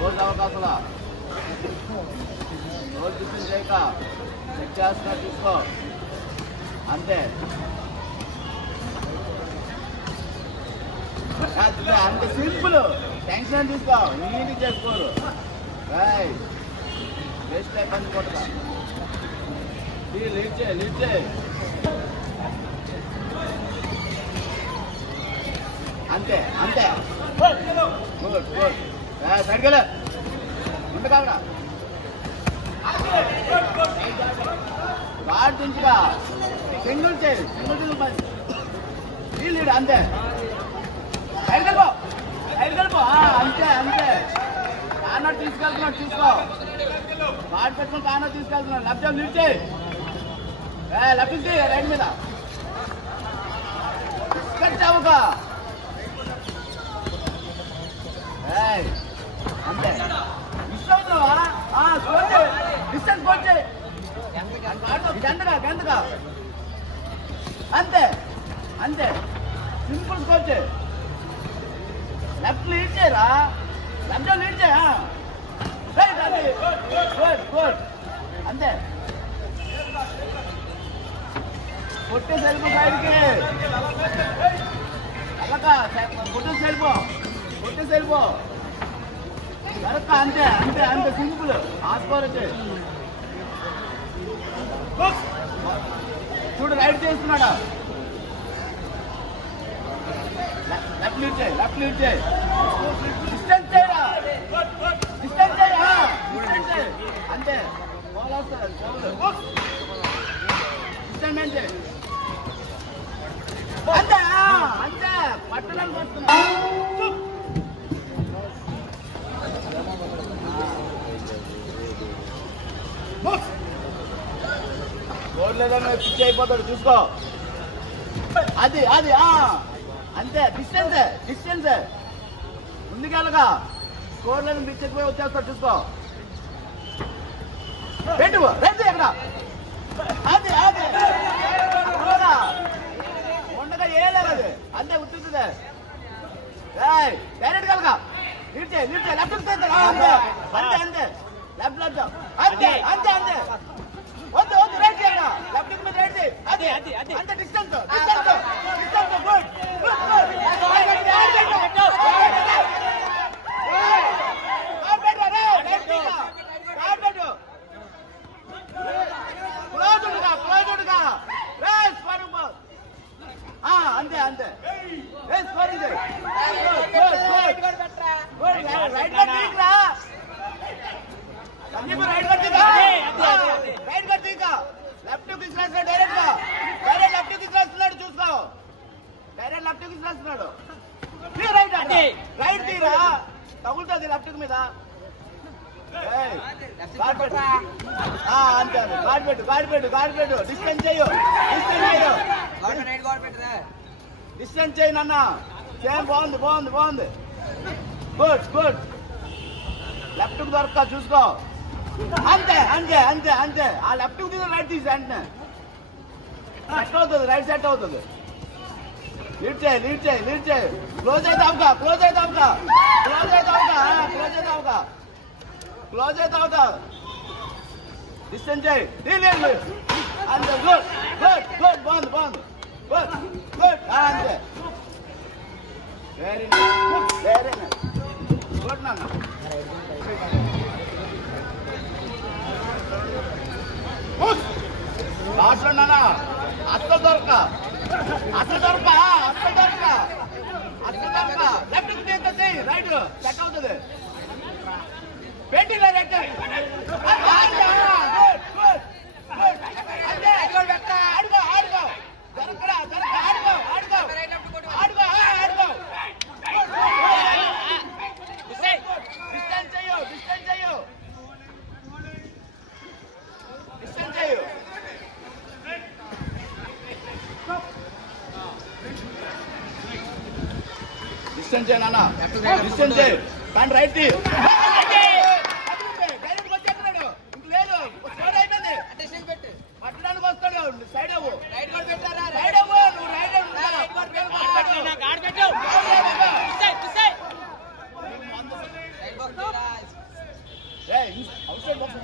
रोज అవకాశాల రోజు డిస్టెన్స్ చేయక చెక్ చేస్తా తీసుకో అంతే అంత సింపుల్ టెన్షన్ తీసుకో నీటి చేసుకోరు వేస్ట్ టైప్ అని కొట్టగా లీడ్ చేయి అంతే అంతే గుడ్ గుడ్ సరిగలే ఉండు కావడా వాటించుగా సింగిల్ చేయి లీడ్ అంతే సైడ్ కలిపో అంతే అంతే కానర్ తీసుకెళ్తున్నాడు చూసుకో వాటి పెట్టుకుని కానర్ తీసుకెళ్తున్నాడు లెఫ్ట్ లీడ్ చేయి లెఫ్ట్ రైట్ మీద కట్టావుగా అంతే మిస్ అవుతున్నావా డిస్టెన్స్ కొట్టే గంటగా అంతే అంతే సింపుల్ స్కోర్ లెఫ్ట్ లీడ్ చేయరా లెఫ్ట్ లీడ్ చేయ గుడ్ గుడ్ అంతే కొట్టేసి వెళ్ళిపో సైడ్కి అలాగా కొట్టేసి వెళ్ళిపో కరెక్ట్ అంతే అంతే అంతే సింపుల్ ఆస్కోరచ్చు చూడు రైట్ చేస్తున్నాడా లెఫ్ట్ లీడ్ చేయి డిస్టెన్స్ చేయరా డిస్టెన్స్ అంతే బాల్ వస్తుంది డిస్టెన్స్ అంటే అంతే అంతే పట్టణానికి వస్తున్నా లేదని పిచ్చి అయిపోతాడు చూసుకో అది అంతే డిస్టెన్స్ ముందుకెళ్ళగా స్కోర్ లేదని పిచ్చి అయిపోయి వచ్చేస్తాడు చూసుకో పెట్టు రైట్ ఎక్కడ అది ఉండగా ఏలేదు అది అంతే గుర్తుంది డైరెక్ట్ కలగా లీడ్ చేయి లెఫ్ట్ అంతే అంతే లెఫ్ట్ అంతే అంతే అంతే వద్దు రైట్ చేయరా లెఫ్ట్ మీద రైట్ చేయి అది అంత డిస్టెన్స్ గుడ్ అంతే అంతే స్కోరింగ్ రైట్ గా లెఫ్ట్ తీసుకురాస్తున్నాడు డైరెక్ట్ లెఫ్ట్ తీసుకురాస్తున్నాడు చూసుకో డైరెక్ట్ లెఫ్ట్ తీసుకురాస్తున్నాడు రైట్ తీరా తగులుతుంది లెఫ్ట్ మీద అంతే గాడి పెట్టు డిస్టెన్స్ చెయ్యి నాన్న సేమ్ బాగుంది గుడ్ లెఫ్ట్ కు దొరక చూసుకో అంతే ఆ లెఫ్ట్ కు తీసి రైట్ తీసి వెంటనే సెట్ అవుతుంది రైట్ సెట్ అవుతుంది లీడ్ చేయి క్లోజ్ అయితే అవుతా డిస్టెన్స్ చేయి అంతే గుడ్ బాగుంది అంతే వెరీ నైస్ గుడ్ నాన్న లాస్ట్ లో నాన్న అస్సలు దొరక లెఫ్ట్ రైట్ సెట్ అవుతుంది పెట్టి రైట్ ఆడుకో దొరకరా ఆడుకో డిస్టెన్స్ చేయి నాన్న, డిస్టెన్స్ చేయి. కానీ రైట్ తీ. డైరెక్ట్ వచ్చేస్తున్నాడు, ఇంక లేదు, స్కోర్ అయిపోయింది. పట్టడానికి వస్తాడు, సైడ్ అవ్వు, సైడ్ అవ్వు, నువ్వు రైట్ అవుట్సైడ్ బాక్స్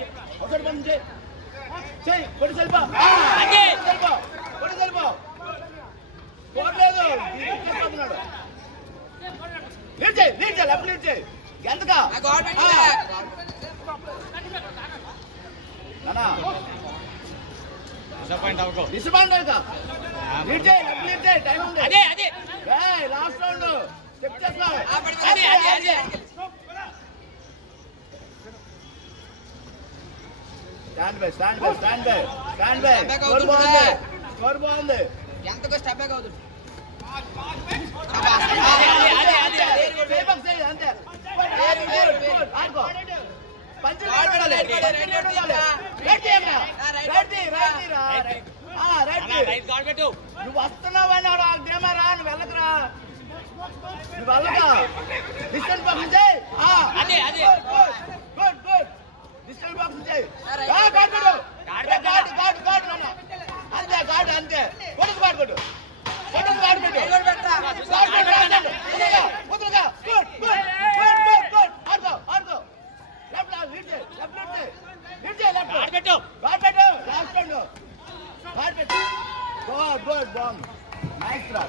చేయి, కొట్టి సరిపో, కొట్టి సరిపో, పోట్లేదు, తీసుకొస్తున్నాడు. లీడ్ చేయి, లెఫ్ట్ లీడ్ చేయి. ఎంతగా డిసప్పాయింట్ అవుతా, లీడ్ చేయి, లెఫ్ట్ లీడ్ చేయి, టైం ఉంది. లాస్ట్ రౌండ్ చెక్ చేసుకో. Stand by. స్కోర్ బాగుంది. ఎంతకో స్టెప్ బ్యాక్ అవుతుంది. అంతే. నువ్వు వస్తున్నావని రా, నువ్వు వెళ్ళకరా, నువ్వు వెళ్ళగా. డిస్టెన్స్ బాక్స్ చేయి, గుడ్ డిస్టెన్స్ బాక్స్ చేయి. అంతే గాడు, అంతే కొడుకు పాడుకోడు, ఆడుకో. లెఫ్ట్ లీడ్ చేయి, లాస్ట్ రౌండ్. గుడ్ బాగుంది. నైస్ రా.